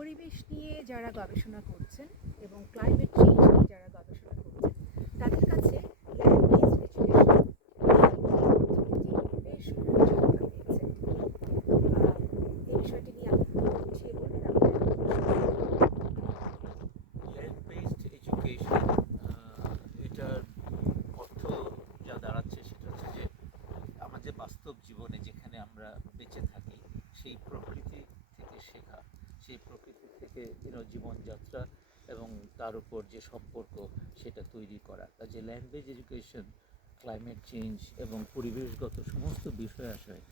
পরিবেশ নিয়ে যারা গবেষণা করছেন এবং ক্লাইমেট চেঞ্জ নিয়ে যারা গবেষণা করছেন তাদের কাছে ল্যান্ড বেসড এডুকেশন বেশ উপযোগিতা পেয়েছে। এই বিষয়টি নিয়ে আপনি বুঝিয়ে বলবেন ল্যান্ড বেসড এডুকেশন এটার অর্থ যা দাঁড়াচ্ছে সেটা হচ্ছে যে আমাদের বাস্তব জীবনে যেখানে আমরা বেঁচে থাকি সেই প্রকৃতি থেকে শেখা, সেই প্রকৃতি থেকে জীবনযাত্রা এবং তার উপর যে সম্পর্ক সেটা তৈরি করা। কাজে land based education climate change এবং পরিবেশগত সমস্ত বিষয় আশয়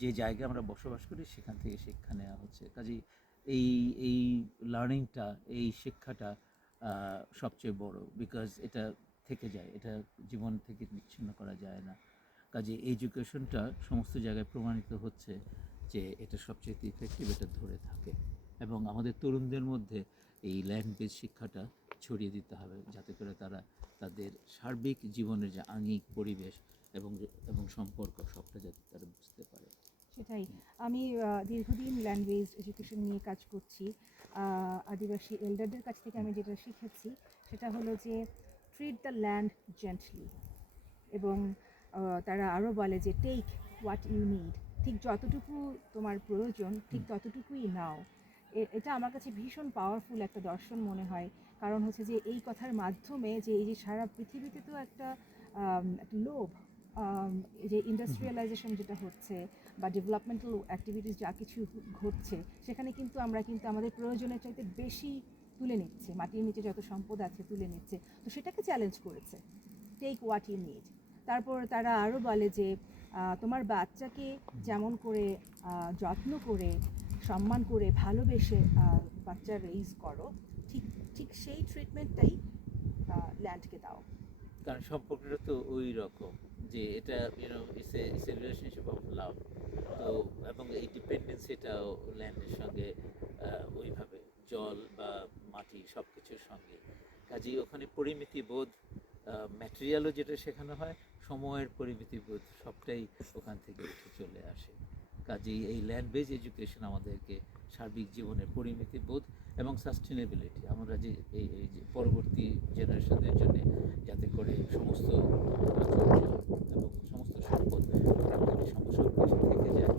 যে জায়গায় আমরা বসবাস করি সেখান থেকে শিক্ষা নেওয়া হচ্ছে। কাজেই এই এই লার্নিংটা, এই শিক্ষাটা সবচেয়ে বড়, বিকজ এটা থেকে যায়, এটা জীবন থেকে বিচ্ছিন্ন করা যায় না। কাজে এডুকেশনটা সমস্ত জায়গায় প্রমাণিত হচ্ছে যে এটা সবচেয়ে ইফেক্টিভ, এটা ধরে থাকে। এবং আমাদের তরুণদের মধ্যে এই ল্যান্ড বেস শিক্ষাটা ছড়িয়ে দিতে হবে যাতে করে তারা তাদের সার্বিক জীবনের যে আঙ্গিক পরিবেশ এবং এবং সম্পর্ক সবটা যাতে তারা বুঝতে পারে। সেটাই। আমি দীর্ঘদিন ল্যান্ড বেসড এডুকেশন নিয়ে কাজ করছি। আদিবাসী এল্ডারদের কাছ থেকে আমি যেটা শিখেছি সেটা হলো যে ট্রিট দ্য ল্যান্ড জেন্টলি, এবং তারা আরও বলে যে টেক হোয়াট ইউ নিড, ঠিক যতটুকু তোমার প্রয়োজন ঠিক ততটুকুই নাও। এটা আমার কাছে ভীষণ পাওয়ারফুল একটা দর্শন মনে হয়। কারণ হচ্ছে যে এই কথার মাধ্যমে যে এই যে সারা পৃথিবীতে তো একটা লোভ, এই যে ইন্ডাস্ট্রিয়ালাইজেশন যেটা হচ্ছে বা ডেভেলপমেন্টাল অ্যাক্টিভিটিস যা কিছু ঘটছে সেখানে কিন্তু আমরা কিন্তু আমাদের প্রয়োজনের চাইতে বেশি তুলে নিচ্ছে, মাটির নিচে যত সম্পদ আছে তুলে নিচ্ছে। তো সেটাকে চ্যালেঞ্জ করেছে, টেক হোয়াট ইউ নিড। তারপর তারা আরও বলে যে তোমার বাচ্চাকে যেমন করে যত্ন করে সম্মান করে ভালোবেসে বাচ্চা রেইজ করো, ঠিক ঠিক সেই ট্রিটমেন্টটাই ল্যান্ডকে দাও। কারণ সম্পর্কটা তো ওই রকম যে এটা it's a relationship of love. তো এবং এই ডিপেন্ডেন্সিটাও ল্যান্ডের সঙ্গে ওইভাবে জল বা মাটি সব কিছুর সঙ্গে। কাজেই ওখানে পরিমিতি বোধ, ম্যাটেরিয়ালও যেটা শেখানো হয়, সময়ের পরিমিতি বোধ সবটাই ওখান থেকে উঠে চলে আসে। কাজেই এই ল্যান্ড বেস এডুকেশন আমাদেরকে সার্বিক জীবনের পরিমিতি বোধ এবং সাস্টেনেবিলিটি, আমরা যে এই যে পরবর্তী জেনারেশনদের জন্য যাতে করে সমস্ত এবং সমস্ত সম্পদ প্রাকৃতিক সম্পদ থেকে যায়